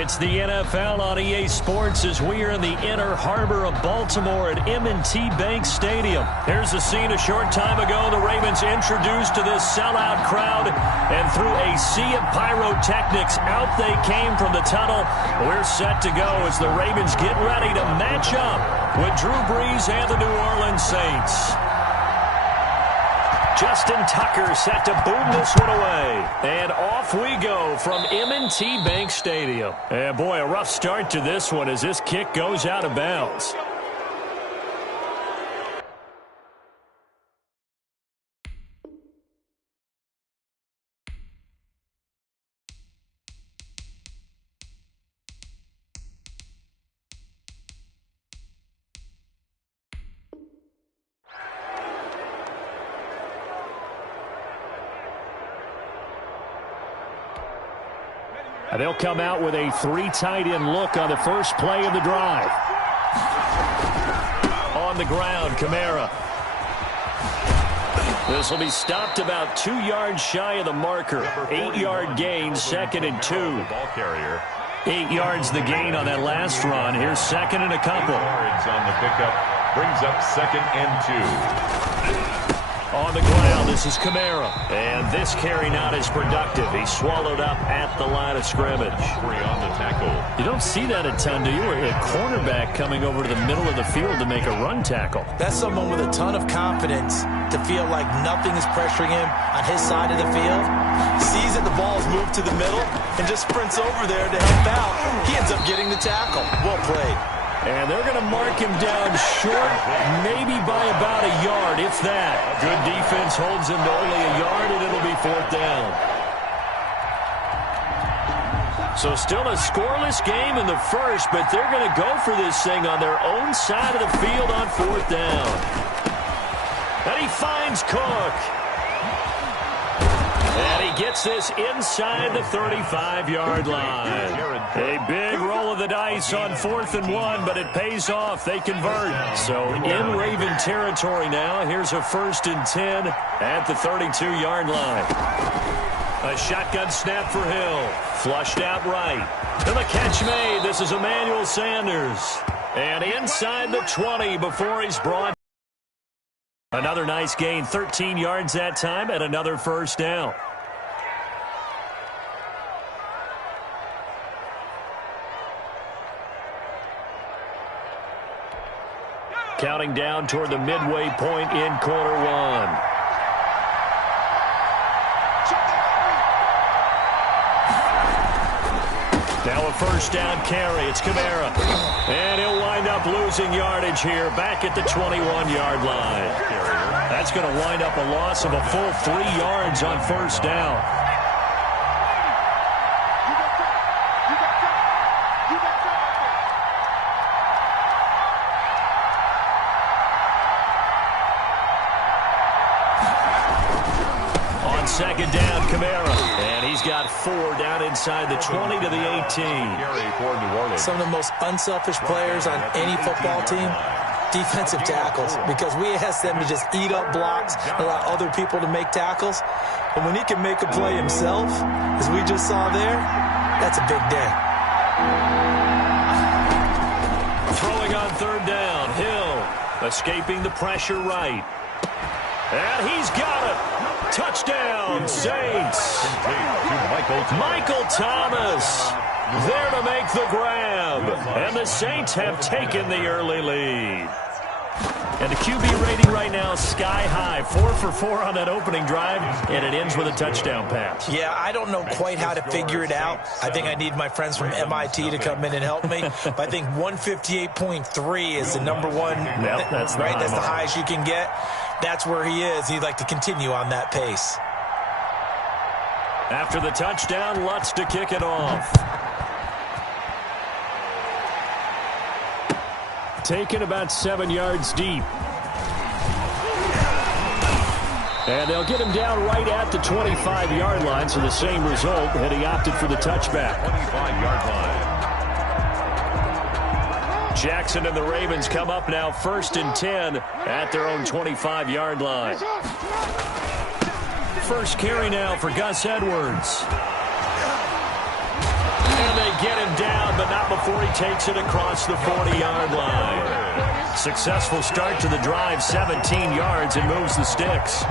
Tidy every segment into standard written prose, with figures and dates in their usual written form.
It's the NFL on EA Sports as we are in the inner harbor of Baltimore at M&T Bank Stadium. Here's the scene a short time ago. The Ravens introduced to this sellout crowd, and through a sea of pyrotechnics, out they came from the tunnel. We're set to go as the Ravens get ready to match up with Drew Brees and the New Orleans Saints. Justin Tucker set to boom this one away. And off we go from M&T Bank Stadium. And boy, a rough start to this one as this kick goes out of bounds. And they'll come out with a three tight end look on the first play of the drive. On the ground, Kamara. This will be stopped about 2 yards shy of the marker. 8-yard gain, 2nd and 2. Ball carrier. 8 yards the gain on that last run. Here's 2nd and a couple. Yards on the pickup. Brings up 2nd and 2. On the ground, this is Kamara. And this carry not as productive. He's swallowed up at the line of scrimmage. 3 on the tackle. You don't see that a ton, do you? A cornerback coming over to the middle of the field to make a run tackle. That's someone with a ton of confidence to feel like nothing is pressuring him on his side of the field. Sees that the ball's moved to the middle and just sprints over there to help out. He ends up getting the tackle. Well played. And they're going to mark him down short, maybe by about a yard, if that. Good defense holds him to only a yard, and it'll be 4th down. So still a scoreless game in the first, but they're going to go for this thing on their own side of the field on 4th down. And he finds Cook. And he gets this inside the 35-yard line. A big roll of the dice on 4th and 1, but it pays off. They convert. So in Raven territory now, here's a 1st and 10 at the 32-yard line. A shotgun snap for Hill. Flushed out right. And the catch made. This is Emmanuel Sanders. And inside the 20 before he's brought. Another nice gain, 13 yards that time, and another 1st down. Counting down toward the midway point in quarter one. Now a 1st down carry. It's Kamara. And he'll wind up losing yardage here back at the 21-yard line. That's going to wind up a loss of a full 3 yards on 1st down. On 2nd down, Kamara. And he's got 4 down inside the 20 to the 18. Some of the most unselfish players on any football team, defensive tackles, because we ask them to just eat up blocks, allow other people to make tackles. But when he can make a play himself, as we just saw there, that's a big day. Throwing on 3rd down, Hill escaping the pressure right. And he's got it. Touchdown, Saints. Michael Thomas there to make the grab. And the Saints have taken the early lead. And the QB rating right now sky high. 4 for 4 on that opening drive, and it ends with a touchdown pass. Yeah, I don't know quite how to figure it out. I think I need my friends from MIT to come in and help me. But I think 158.3 is the number one. Yep, that's right. That's the highest you can get. That's where he is. He'd like to continue on that pace. After the touchdown, Lutz to kick it off. Taken about 7 yards deep. And they'll get him down right at the 25-yard line, so the same result, and he opted for the touchback. 25-yard line. Jackson and the Ravens come up now 1st and 10 at their own 25-yard line. First carry now for Gus Edwards. And they get him down, but not before he takes it across the 40-yard line. Successful start to the drive, 17 yards, and moves the sticks.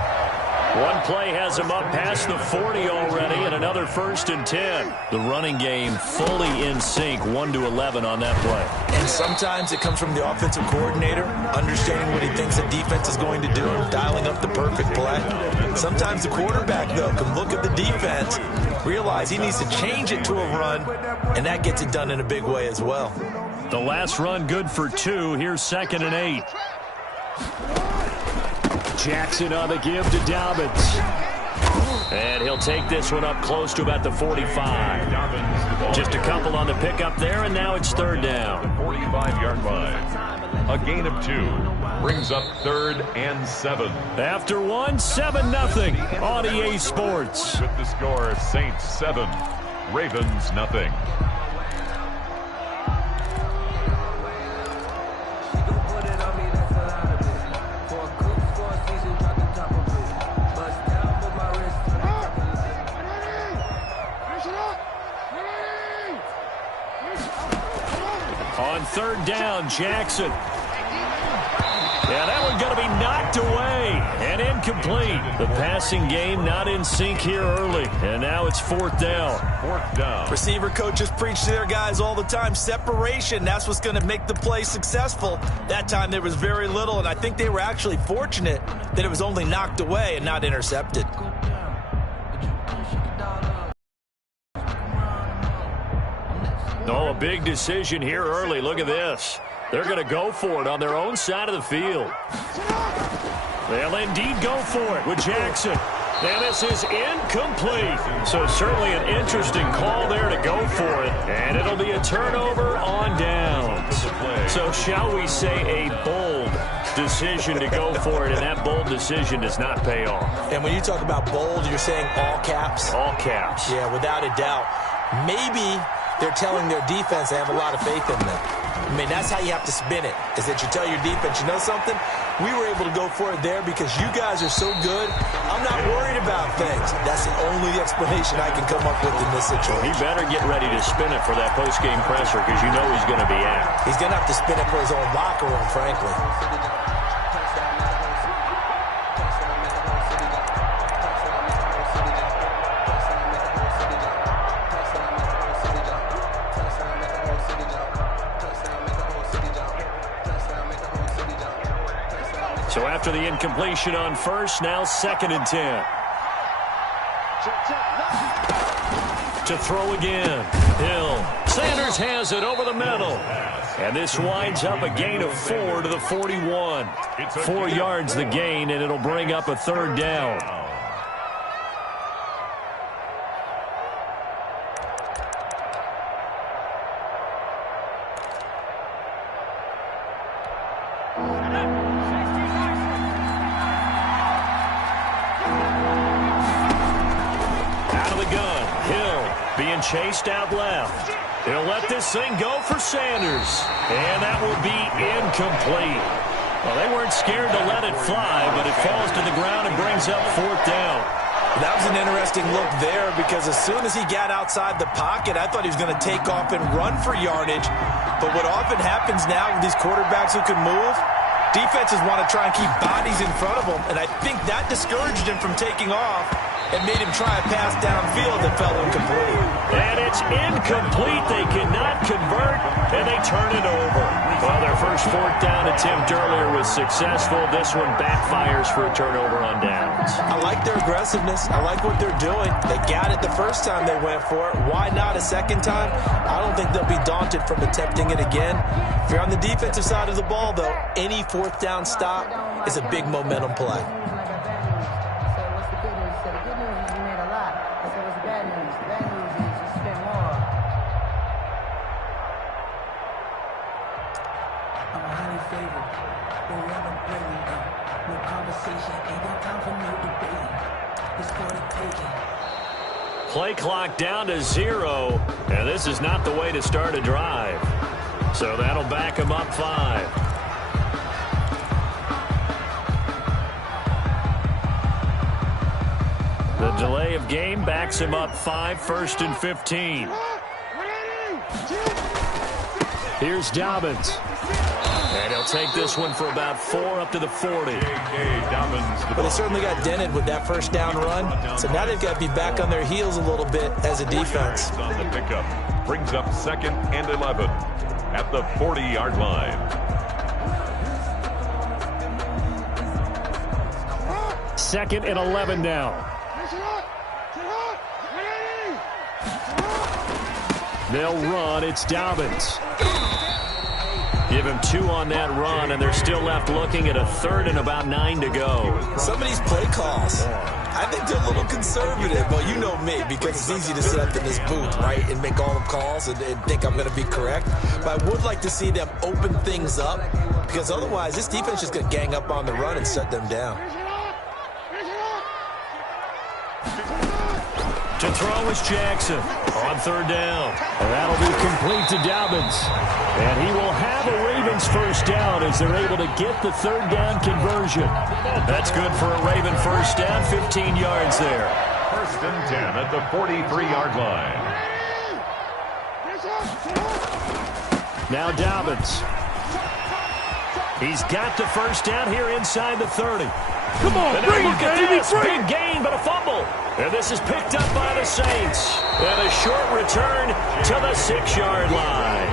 One play has him up past the 40 already, and another 1st and 10. The running game fully in sync, 1-11 on that play. And sometimes it comes from the offensive coordinator, understanding what he thinks the defense is going to do and dialing up the perfect play. Sometimes the quarterback, though, can look at the defense, realize he needs to change it to a run, and that gets it done in a big way as well. The last run good for 2. Here's 2nd and 8. Jackson on the give to Dobbins. And he'll take this one up close to about the 45. Just a couple on the pickup there, and now it's 3rd down. 45-yard line. A gain of 2. Brings up 3rd and 7. After 1, 7-0 on EA Sports. With the score, Saints 7, Ravens nothing. On 3rd down, Jackson. Yeah, that one going to be knocked away and incomplete. The passing game not in sync here early, and now it's 4th down. 4th down. Receiver coaches preach to their guys all the time. Separation, that's what's going to make the play successful. That time there was very little, and I think they were actually fortunate that it was only knocked away and not intercepted. Oh, a big decision here early. Look at this. They're going to go for it on their own side of the field. They'll indeed go for it with Jackson. And this is incomplete. So certainly an interesting call there to go for it. And it'll be a turnover on downs. So shall we say a bold decision to go for it, and that bold decision does not pay off. And when you talk about bold, you're saying all caps? All caps. Yeah, without a doubt. Maybe they're telling their defense they have a lot of faith in them. I mean, that's how you have to spin it, is that you tell your defense, you know something? We were able to go for it there because you guys are so good. I'm not worried about things. That's the only explanation I can come up with in this situation. He better get ready to spin it for that post-game presser because you know he's going to be out. He's going to have to spin it for his own locker room, frankly. So after the incompletion on 1st, now 2nd and 10. To throw again. Hill. Sanders has it over the middle. And this winds up a gain of 4 to the 41. 4 yards the gain, and it'll bring up a 3rd down. Chased out left. He'll let this thing go for Sanders. And that will be incomplete. Well, they weren't scared to let it fly, but it falls to the ground and brings up 4th down. That was an interesting look there because as soon as he got outside the pocket, I thought he was going to take off and run for yardage. But what often happens now with these quarterbacks who can move, defenses want to try and keep bodies in front of them, and I think that discouraged him from taking off and made him try a pass downfield that fell incomplete. And it's incomplete. They cannot convert, and they turn it over. Well, their first 4th down attempt earlier was successful. This one backfires for a turnover on downs. I like their aggressiveness. I like what they're doing. They got it the first time they went for it. Why not a second time? I don't think they'll be daunted from attempting it again. If you're on the defensive side of the ball, though, any 4th down stop is a big momentum play. Play clock down to 0, and this is not the way to start a drive. So that'll back him up 5. The delay of game backs him up 5, 1st and 15. Here's Dobbins. And he'll take this one for about 4 up to the 40. But they certainly got dented with that first down run. So now they've got to be back on their heels a little bit as a defense. On the pickup. Brings up 2nd and 11 at the 40-yard line. 2nd and 11 now. They'll run. It's Dobbins. Give him 2 on that run, and they're still left looking at a 3rd and about 9 to go. Some of these play calls, I think they're a little conservative. But you know me, because it's easy to sit up in this booth, right, and make all the calls and think I'm going to be correct. But I would like to see them open things up, because otherwise this defense is going to gang up on the run and shut them down. To throw is Jackson on 3rd down. And that'll be complete to Dobbins. And he will have a Ravens first down as they're able to get the 3rd down conversion. That's good for a Raven first down, 15 yards there. 1st and 10 at the 43-yard line. Now Dobbins. He's got the first down here inside the 30. Come on, bring it, baby, Big gain, but a fumble. And this is picked up by the Saints. And a short return to the 6-yard line.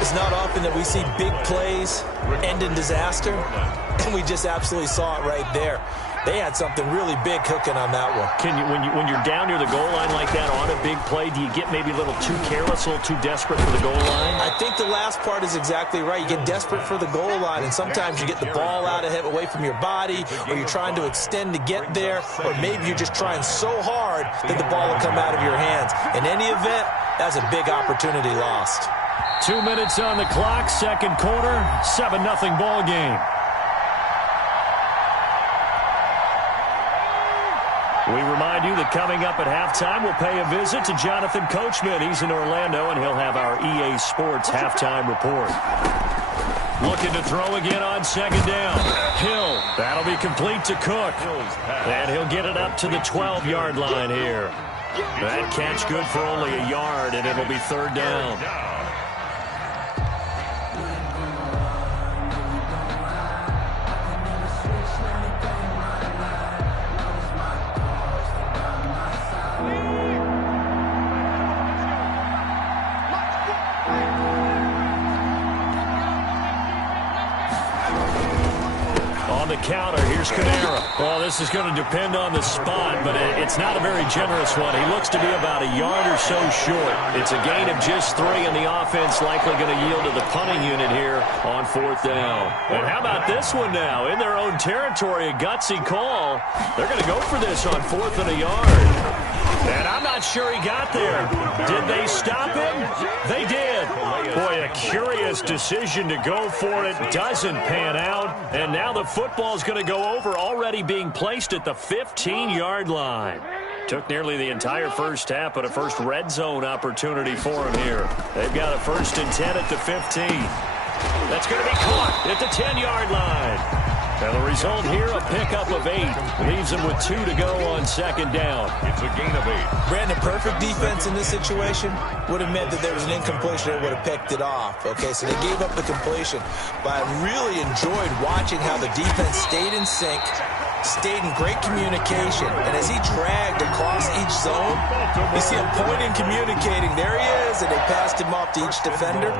It's not often that we see big plays end in disaster, and we just absolutely saw it right there. They had something really big cooking on that one. Can you, when you're down near the goal line like that on a big play, do you get maybe a little too careless, a little too desperate for the goal line? I think the last part is exactly right. You get desperate for the goal line, and sometimes you get the ball out of it, away from your body, or you're trying to extend to get there, or maybe you're just trying so hard that the ball will come out of your hands. In any event, that's a big opportunity lost. 2 minutes on the clock, 2nd quarter, 7-0 ball game. We remind you that coming up at halftime, we'll pay a visit to Jonathan Coachman. He's in Orlando, and he'll have our EA Sports halftime report. Looking to throw again on 2nd down. Hill, that'll be complete to Cook. And he'll get it up to the 12-yard line here. That catch good for only a yard, and it'll be 3rd down. Counter. Here's Canara. Well, this is going to depend on the spot, but it's not a very generous one. He looks to be about a yard or so short. It's a gain of just 3, and the offense likely going to yield to the punting unit here on 4th down. And how about this one now? In their own territory, a gutsy call. They're going to go for this on 4th and a yard. And I'm not sure he got there. Did they stop him? They did. Boy, a curious decision to go for it. Doesn't pan out. And now the football's going to go over, already being placed at the 15-yard line. Took nearly the entire first half, but a first red zone opportunity for him here. They've got a 1st and 10 at the 15. That's going to be caught at the 10-yard line. And the result here, a pickup of 8. Leaves him with 2 to go on 2nd down. It's a gain of 8. Brandon, perfect defense in this situation would have meant that there was an incompletion and would have picked it off. Okay, so they gave up the completion. But I really enjoyed watching how the defense stayed in sync, stayed in great communication. And as he dragged across each zone, you see him pointing, communicating. There he is, and they passed him off to each defender.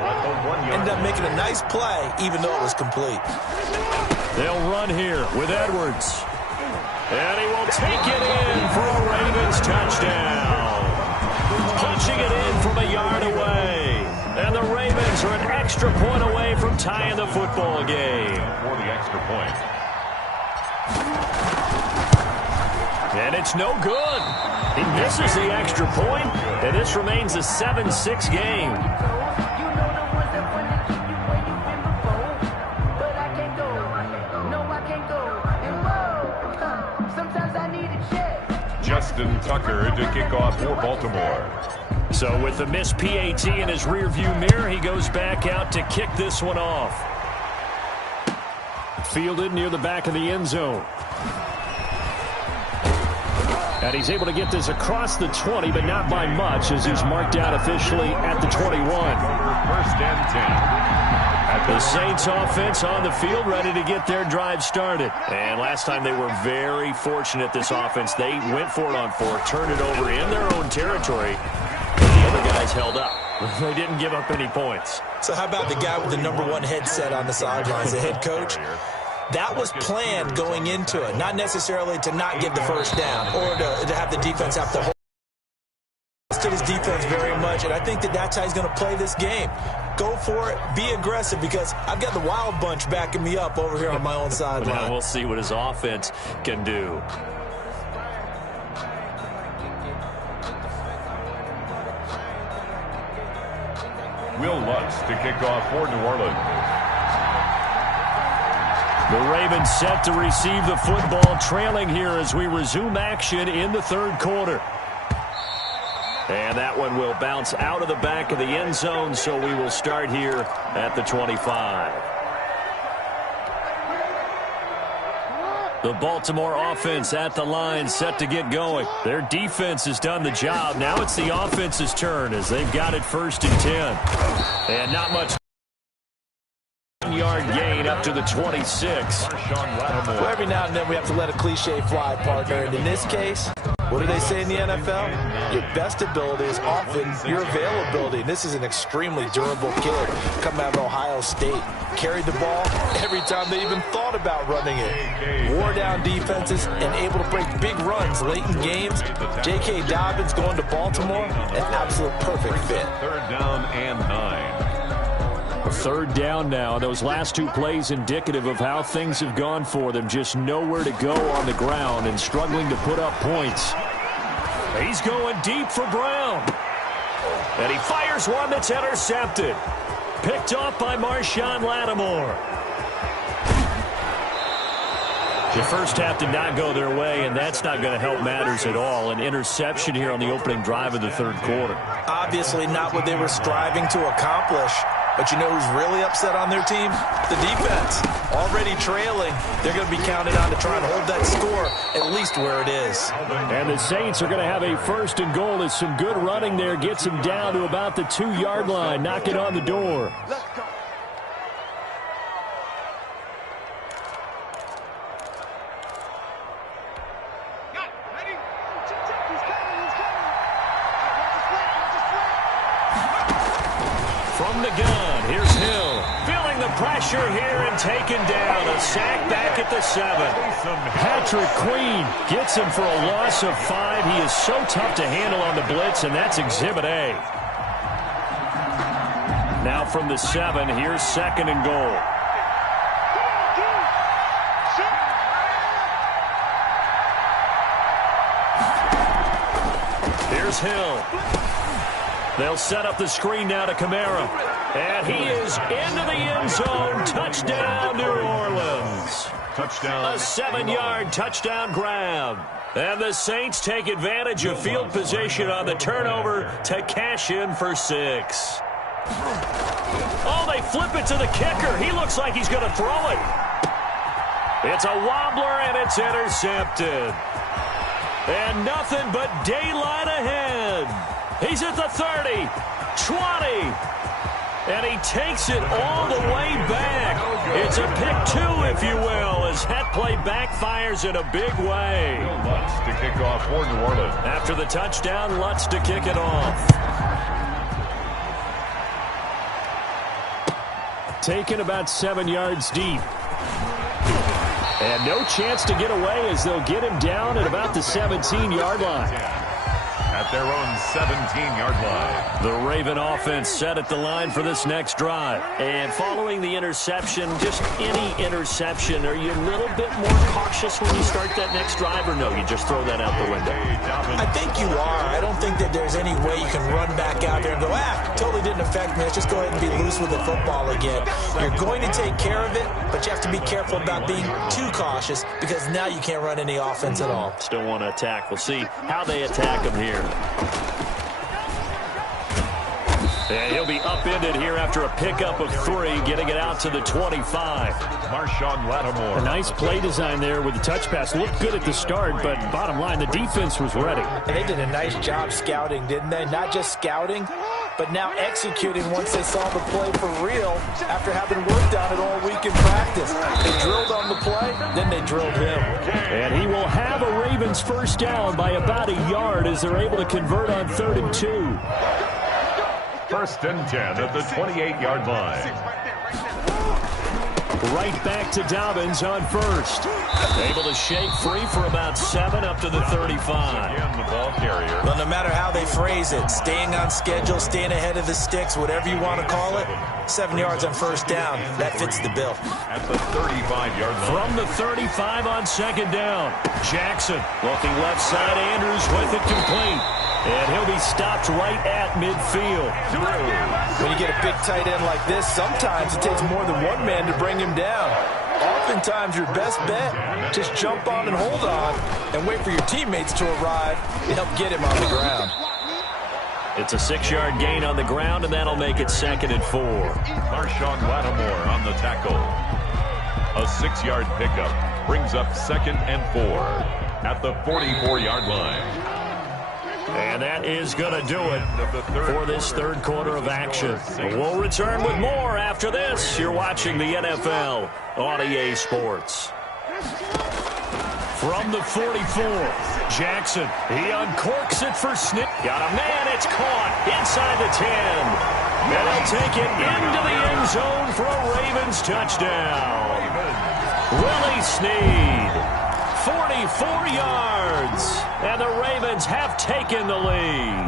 Ended up making a nice play, even though it was complete. They'll run here with Edwards. And he will take it in for a Ravens touchdown. Punching it in from a yard away. And the Ravens are an extra point away from tying the football game. For the extra point. And it's no good. He misses the extra point, and this remains a 7-6 game. Justin Tucker to kick off for Baltimore. So with the missed PAT in his rearview mirror, he goes back out to kick this one off. Fielded near the back of the end zone. And he's able to get this across the 20, but not by much, as he's marked out officially at the 21. First and 10. The Saints offense on the field, ready to get their drive started. And last time they were very fortunate, this offense. They went for it on 4, turned it over in their own territory, but the other guys held up. They didn't give up any points. So how about the guy with the #1 headset on the sidelines, the head coach? That was planned going into it, not necessarily to not get the first down or to have the defense have to hold his defense very much, and I think that's how he's going to play this game. Go for it, be aggressive, because I've got the wild bunch backing me up over here on my own sideline. Now we'll see what his offense can do. Will Lutz to kick off for New Orleans. The Ravens set to receive the football, trailing here as we resume action in the third quarter. And that one will bounce out of the back of the end zone, so we will start here at the 25. The Baltimore offense at the line, set to get going. Their defense has done the job. Now it's the offense's turn as they've got it 1st and 10. And not much yard gain up to the 26. Well, every now and then we have to let a cliche fly, partner. And in this case, what do they say in the NFL? Your best ability is often your availability. And this is an extremely durable kid coming out of Ohio State. Carried the ball every time they even thought about running it. Wore down defenses and able to break big runs late in games. J.K. Dobbins going to Baltimore, an absolute perfect fit. 3rd down and 9. 3rd down now. Those last 2 plays indicative of how things have gone for them. Just nowhere to go on the ground and struggling to put up points. He's going deep for Brown. And he fires one that's intercepted. Picked off by Marshawn Lattimore. The first half did not go their way, and that's not going to help matters at all. An interception here on the opening drive of the third quarter. Obviously not what they were striving to accomplish. But you know who's really upset on their team? The defense. Already trailing. They're going to be counted on to try and hold that score at least where it is. And the Saints are going to have a 1st and goal as some good running there gets them down to about the 2-yard line. Knock it on the door. From the gun, here's Hill. Feeling the pressure here and taken down. A sack back at the 7. Patrick Queen gets him for a loss of 5. He is so tough to handle on the blitz, and that's Exhibit A. Now from the 7, here's 2nd and goal. Here's Hill. They'll set up the screen now to Kamara. And he is into the end zone. Touchdown, New Orleans. Touchdown. A 7-yard touchdown grab. And the Saints take advantage of field position on the turnover to cash in for 6. Oh, they flip it to the kicker. He looks like he's going to throw it. It's a wobbler, and it's intercepted. And nothing but daylight ahead. He's at the 30, 20, and he takes it all the way back. It's a pick 2, if you will, as that play backfires in a big way. Lutz to kick off for New Orleans. After the touchdown, Lutz to kick it off. Taken about 7 yards deep. And no chance to get away as they'll get him down at about the 17-yard line. At their own 17-yard line. The Raven offense set at the line for this next drive. And following the interception, just any interception, are you a little bit more cautious when you start that next drive, or no, you just throw that out the window? I think you are. I don't think that there's any way you can run back out there and go, totally didn't affect me. Let's just go ahead and be loose with the football again. You're going to take care of it, but you have to be careful about being too cautious because now you can't run any offense at all. Still want to attack. We'll see how they attack them here. And he'll be upended here after a pickup of 3, getting it out to the 25. Marshawn Lattimore. A nice play design there with the touch pass. Looked good at the start, but bottom line, the defense was ready. And they did a nice job scouting, didn't they? Not just scouting, but now executing once they saw the play for real after having worked on it all week in practice. They drilled on the play, then they drilled him. And he will have a Ravens first down by about a yard as they're able to convert on 3rd and 2. 1st and 10 at the 28-yard line. Right back to Dobbins on 1st. Able to shake free for about 7 up to the 35. Again, the ball carrier. Well, no matter how they phrase it, staying on schedule, staying ahead of the sticks, whatever you want to call it, 7 yards on 1st down, that fits the bill. At the 35-yard line. From the 35 on 2nd down. Jackson looking left side. Andrews with it complete. And he'll be stopped right at midfield. When you get a big tight end like this, sometimes it takes more than one man to bring him down. Oftentimes, your best bet, just jump on and hold on and wait for your teammates to arrive to help get him on the ground. It's a 6-yard gain on the ground, and that'll make it 2nd and 4. Marshawn Lattimore on the tackle. A 6-yard pickup brings up 2nd and 4 at the 44-yard line. And that is going to do it for this 3rd quarter of action. We'll return with more after this. You're watching the NFL on EA Sports. From the 44, Jackson. He uncorks it for Snip. Got a man. It's caught inside the 10. And they'll take it into the end zone for a Ravens touchdown. Willie Snead. 44 yards, and the Ravens have taken the lead.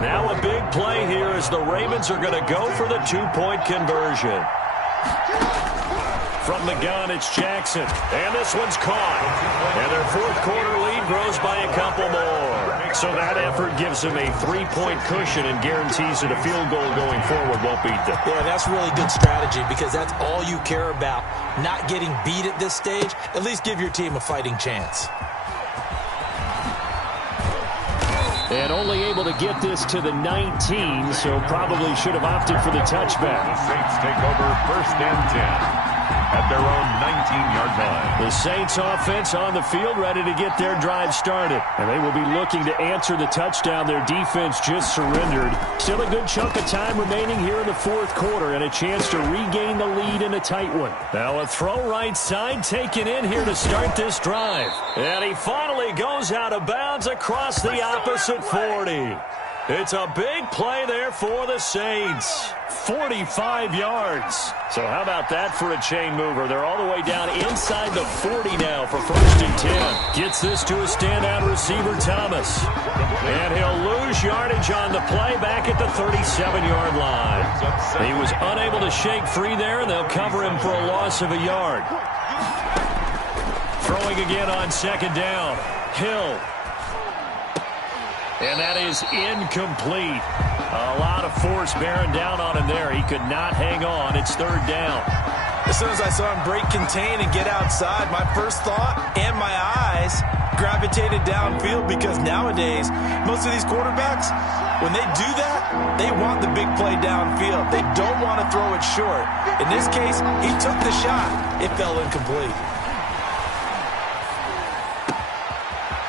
Now a big play here as the Ravens are going to go for the 2-point conversion. From the gun, it's Jackson, and this one's caught. And their 4th quarter lead grows by a couple more. So that effort gives them a 3-point cushion and guarantees that a field goal going forward won't beat them. Yeah, that's really good strategy because that's all you care about. Not getting beat at this stage. At least give your team a fighting chance. And only able to get this to the 19, so probably should have opted for the touchback. The Saints take over 1st and 10 at their own 19-yard line. The Saints offense on the field ready to get their drive started. And they will be looking to answer the touchdown their defense just surrendered. Still a good chunk of time remaining here in the 4th quarter and a chance to regain the lead in a tight one. Now a throw right side taken in here to start this drive. And he finally goes out of bounds across the opposite 40. It's a big play there for the Saints. 45 yards. So how about that for a chain mover? They're all the way down inside the 40 now for 1st and 10. Gets this to a standout receiver, Thomas. And he'll lose yardage on the play back at the 37-yard line. He was unable to shake free there, and they'll cover him for a loss of a yard. Throwing again on 2nd down. Hill. And that is incomplete. A lot of force bearing down on him there. He could not hang on. It's 3rd down. As soon as I saw him break contain and get outside, my first thought and my eyes gravitated downfield because nowadays, most of these quarterbacks, when they do that, they want the big play downfield. They don't want to throw it short. In this case, he took the shot. It fell incomplete.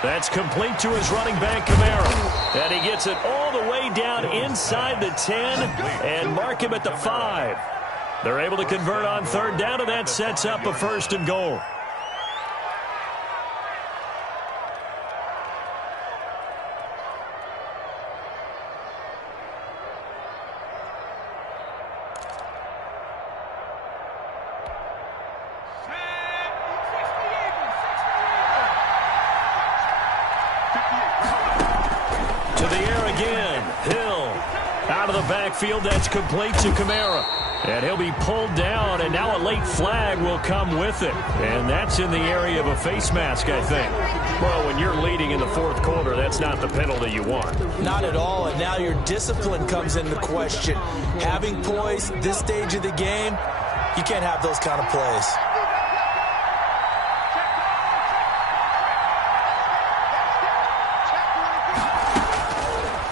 That's complete to his running back, Kamara. And he gets it all the way down inside the 10 and mark him at the 5. They're able to convert on 3rd down, and that sets up a 1st and goal. Backfield, that's complete to Kamara. And he'll be pulled down, and now a late flag will come with it. And that's in the area of a face mask, I think. Well, when you're leading in the 4th quarter, that's not the penalty you want. Not at all, and now your discipline comes into question. Having poise this stage of the game, you can't have those kind of plays.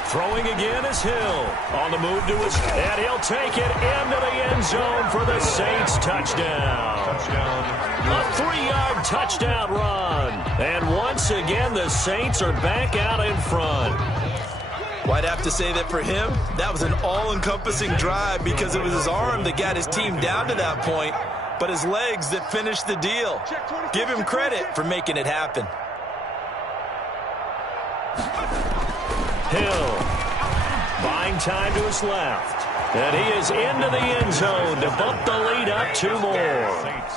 Throwing again is Hill. On the move to his, and he'll take it into the end zone for the Saints touchdown. A 3-yard touchdown run. And once again, the Saints are back out in front. Well, I'd have to say that for him, that was an all-encompassing drive because it was his arm that got his team down to that point, but his legs that finished the deal. Give him credit for making it happen. Hill buying time to his left. And he is into the end zone to bump the lead up 2 more.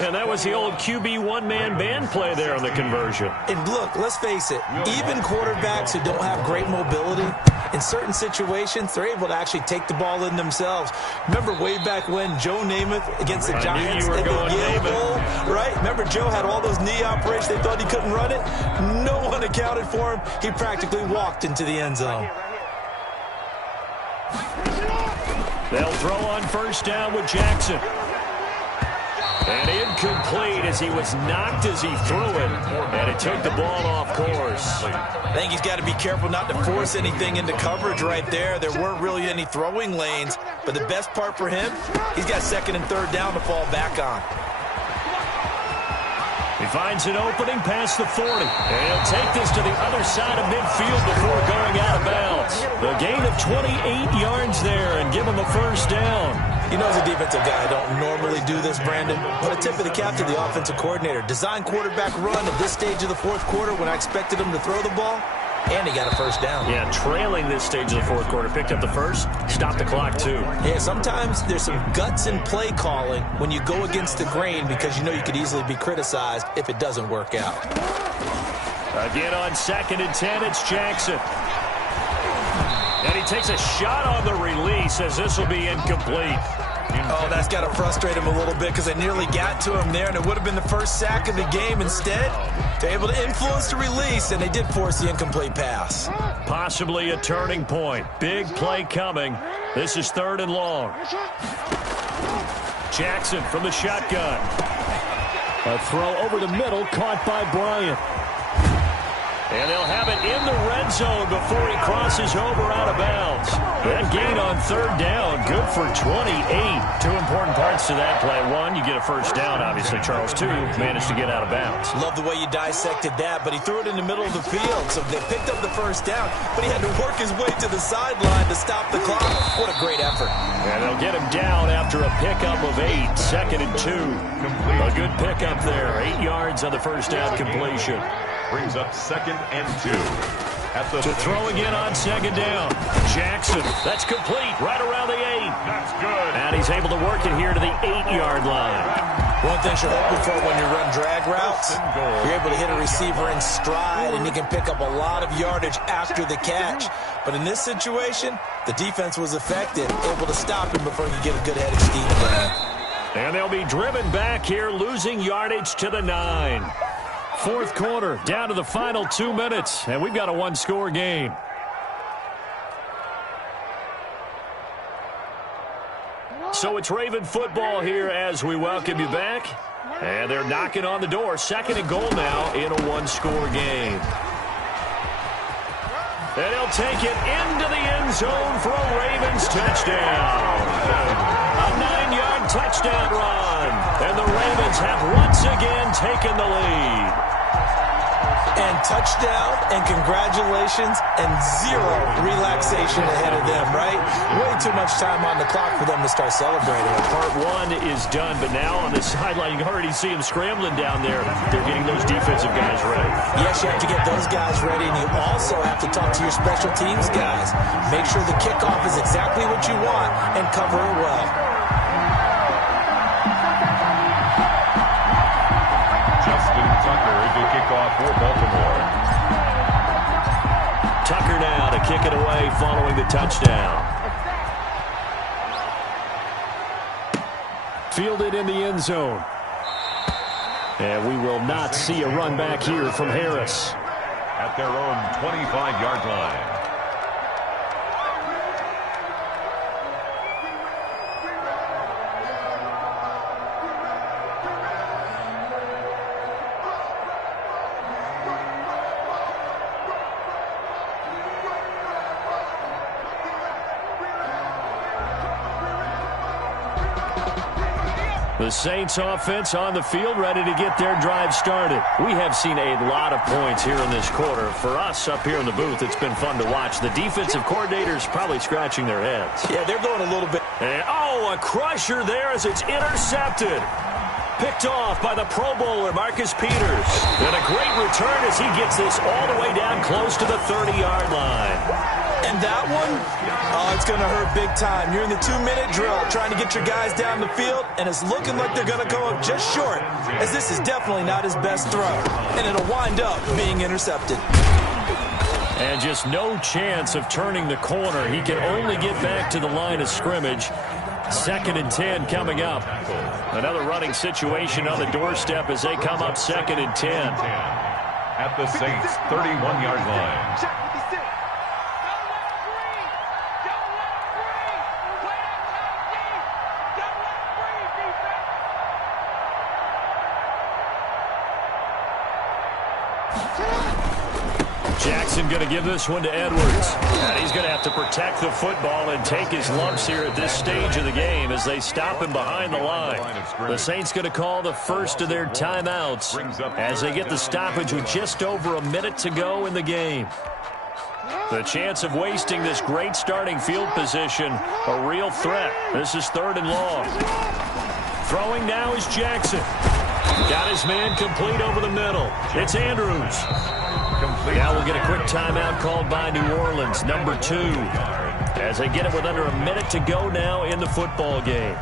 And that was the old QB one-man band play there on the conversion. And look, let's face it, even quarterbacks who don't have great mobility, in certain situations, they're able to actually take the ball in themselves. Remember way back when Joe Namath against the Giants in the Yale Bowl, right? Remember Joe had all those knee operations. They thought he couldn't run it. No one accounted for him. He practically walked into the end zone. They'll throw on first down with Jackson. And incomplete as he was knocked as he threw it. And it took the ball off course. I think he's got to be careful not to force anything into coverage right there. There weren't really any throwing lanes. But the best part for him, he's got 2nd and 3rd down to fall back on. He finds an opening past the 40. And he'll take this to the other side of midfield before going out of bounds. The gain of 28 yards there and give him a first down. You know, as a defensive guy, I don't normally do this, Brandon, but a tip of the cap to the offensive coordinator. Design quarterback run at this stage of the 4th quarter when I expected him to throw the ball, and he got a first down. Yeah, trailing this stage of the 4th quarter. Picked up the first, stopped the clock too. Yeah, sometimes there's some guts in play calling when you go against the grain because you know you could easily be criticized if it doesn't work out. Again on 2nd and 10, it's Jackson. And he takes a shot on the release as this will be incomplete. Oh, that's got to frustrate him a little bit because they nearly got to him there, and it would have been the first sack of the game. Instead, they're able to influence the release, and they did force the incomplete pass. Possibly a turning point. Big play coming. This is 3rd and long. Jackson from the shotgun. A throw over the middle, caught by Bryant. And they'll have it in the red zone before he crosses over out of bounds. That gain on 3rd down, good for 28. 2 important parts to that play. 1, you get a first down, obviously. Charles, 2, managed to get out of bounds. Love the way you dissected that, but he threw it in the middle of the field. So they picked up the first down, but he had to work his way to the sideline to stop the clock. What a great effort. And they'll get him down after a pickup of 8. 2nd and 2. A good pickup there. 8 yards on the first down completion. Brings up 2nd and 2. To throw again on 2nd down. Jackson, that's complete, right around the 8. That's good. And he's able to work it here to the 8-yard line. One thing you're hoping for when you run drag routes, you're able to hit a receiver in stride, and he can pick up a lot of yardage after the catch. But in this situation, the defense was effective, able to stop him before he could get a good head of steam going. And they'll be driven back here, losing yardage to the 9. 4th quarter, down to the final 2 minutes, and we've got a 1-score game. So it's Raven football here as we welcome you back. And they're knocking on the door. 2nd and goal now in a 1-score game. And he'll take it into the end zone for a Ravens touchdown. A 9-yard touchdown run. And the Ravens have once again taken the lead. And touchdown, and congratulations, and 0 relaxation ahead of them, right? Way too much time on the clock for them to start celebrating. Part 1 is done, but now on the sideline, you can already see them scrambling down there. They're getting those defensive guys ready. Yes, you have to get those guys ready, and you also have to talk to your special teams guys. Make sure the kickoff is exactly what you want and cover it well. Kickoff for Baltimore. Tucker now to kick it away following the touchdown. Fielded in the end zone. And we will not see a run back here from Harris. At their own 25-yard line. The Saints offense on the field, ready to get their drive started. We have seen a lot of points here in this quarter. For us up here in the booth, it's been fun to watch. The defensive coordinators probably scratching their heads. Yeah, they're going a little bit. And, a crusher there as it's intercepted. Picked off by the Pro Bowler, Marcus Peters. And a great return as he gets this all the way down close to the 30-yard line. And that one, it's going to hurt big time. You're in the 2-minute drill trying to get your guys down the field, and it's looking like they're going to come up just short, as this is definitely not his best throw. And it'll wind up being intercepted. And just no chance of turning the corner. He can only get back to the line of scrimmage. 2nd and 10 coming up. Another running situation on the doorstep as they come up 2nd and 10. At the Saints' 31-yard line. Jackson going to give this one to Edwards. And he's going to have to protect the football and take his lumps here at this stage of the game as they stop him behind the line. The Saints going to call the first of their timeouts as they get the stoppage with just over a minute to go in the game. The chance of wasting this great starting field position, a real threat. This is 3rd and long. Throwing now is Jackson. Got his man complete over the middle. It's Andrews. Now we'll get a quick timeout called by New Orleans, number 2, as they get it with under a minute to go now in the football game.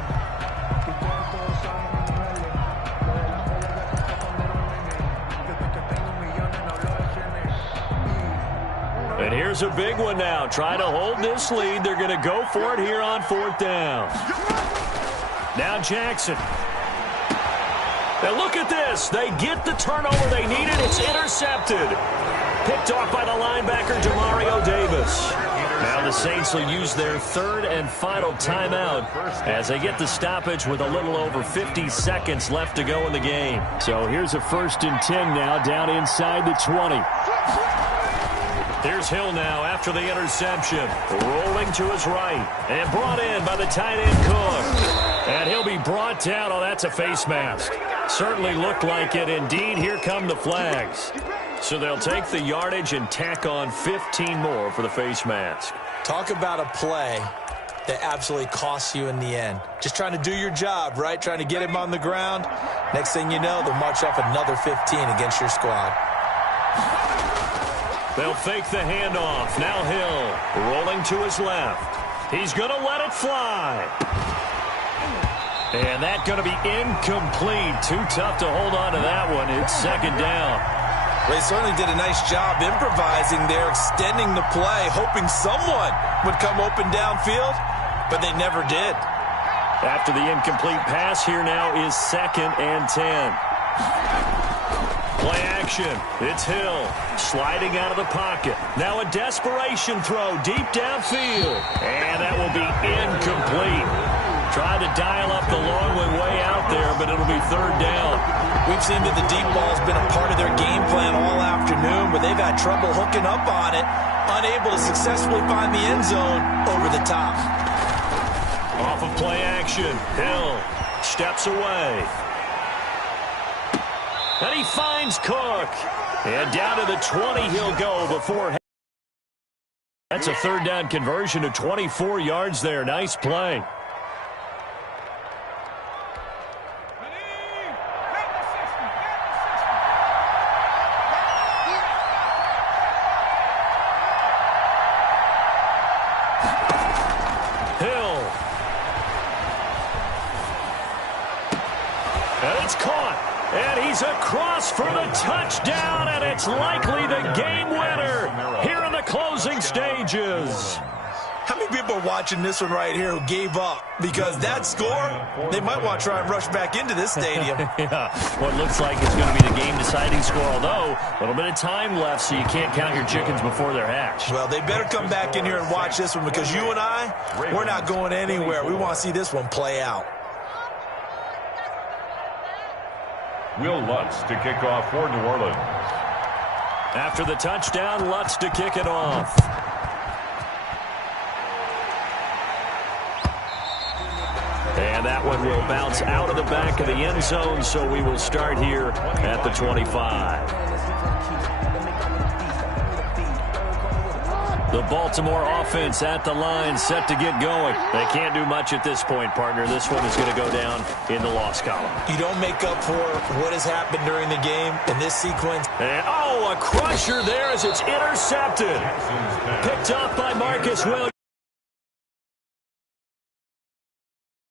And here's a big one now. Trying to hold this lead. They're going to go for it here on 4th down. Now Jackson. Now look at this. They get the turnover they needed. It's intercepted. Picked off by the linebacker, Demario Davis. Now the Saints will use their 3rd and final timeout as they get the stoppage with a little over 50 seconds left to go in the game. So here's a 1st and 10 now down inside the 20. Here's Hill now after the interception. Rolling to his right. And brought in by the tight end Cook. And he'll be brought down. Oh, that's a face mask. Certainly looked like it. Indeed, here come the flags. So they'll take the yardage and tack on 15 more for the face mask. Talk about a play that absolutely costs you in the end. Just trying to do your job, right? Trying to get him on the ground. Next thing you know, they'll march off another 15 against your squad. They'll fake the handoff. Now Hill rolling to his left. He's going to let it fly. And that's going to be incomplete. Too tough to hold on to that one. It's 2nd down. They certainly did a nice job improvising there, extending the play, hoping someone would come open downfield, but they never did. After the incomplete pass, here now is 2nd and 10. Play action. It's Hill sliding out of the pocket. Now a desperation throw deep downfield. And that will be incomplete. Tried to dial up the long way out there, but it'll be 3rd down. We've seen that the deep ball's been a part of their game plan all afternoon, but they've had trouble hooking up on it, unable to successfully find the end zone over the top. Off of play action, Hill steps away. And he finds Cook. And down to the 20 he'll go before. That's a 3rd down conversion to 24 yards there. Nice play. Across for the touchdown, and it's likely the game winner here in the closing stages. How many people are watching this one right here who gave up? Because that score, they might want to try and rush back into this stadium. Yeah, what looks like it's going to be the game-deciding score, although a little bit of time left, so you can't count your chickens before they're hatched. Well, they better come back in here and watch this one, because you and I, we're not going anywhere. We want to see this one play out. Will Lutz to kick off for New Orleans. After the touchdown, Lutz to kick it off. And that one will bounce out of the back of the end zone, so we will start here at the 25. The Baltimore offense at the line, set to get going. They can't do much at this point, partner. This one is going to go down in the loss column. You don't make up for what has happened during the game in this sequence. And, a crusher there as it's intercepted. Picked up by Marcus Williams.